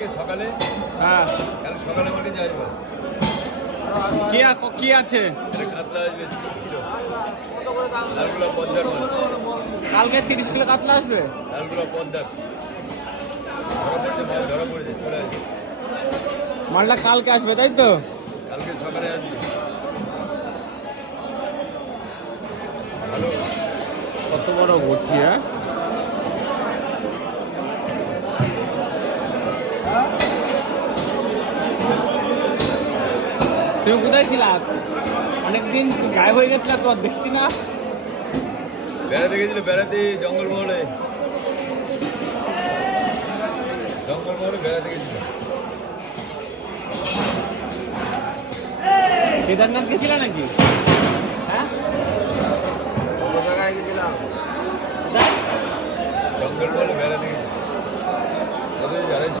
কালকে সকালে হ্যাঁ কাল সকালে আমাকে যাইব কি আছে কাতলা আসবে 30 কিলো লালগুলো পদ্মার মাল কালকে 30 কিলো কাতলা আসবে লালগুলো পদ্মার ধরা পড়েছে চলে আসবে মালটা কালকে আসবে তাই তো কালকে সকালে আসবে ভালো কত বড় ভর্তি হ্যাঁ তুমি কোথায় ছিল অনেকদিন গায়েব হয়ে গেছিল তো দেখছি না বেড়াতে গেছিল বেড়াতে জঙ্গলমহলে বেড়াতে গেছিল কেদারনাথ গেছিল নাকি হ্যাঁ জঙ্গলমহলে বেড়াতে গেছিল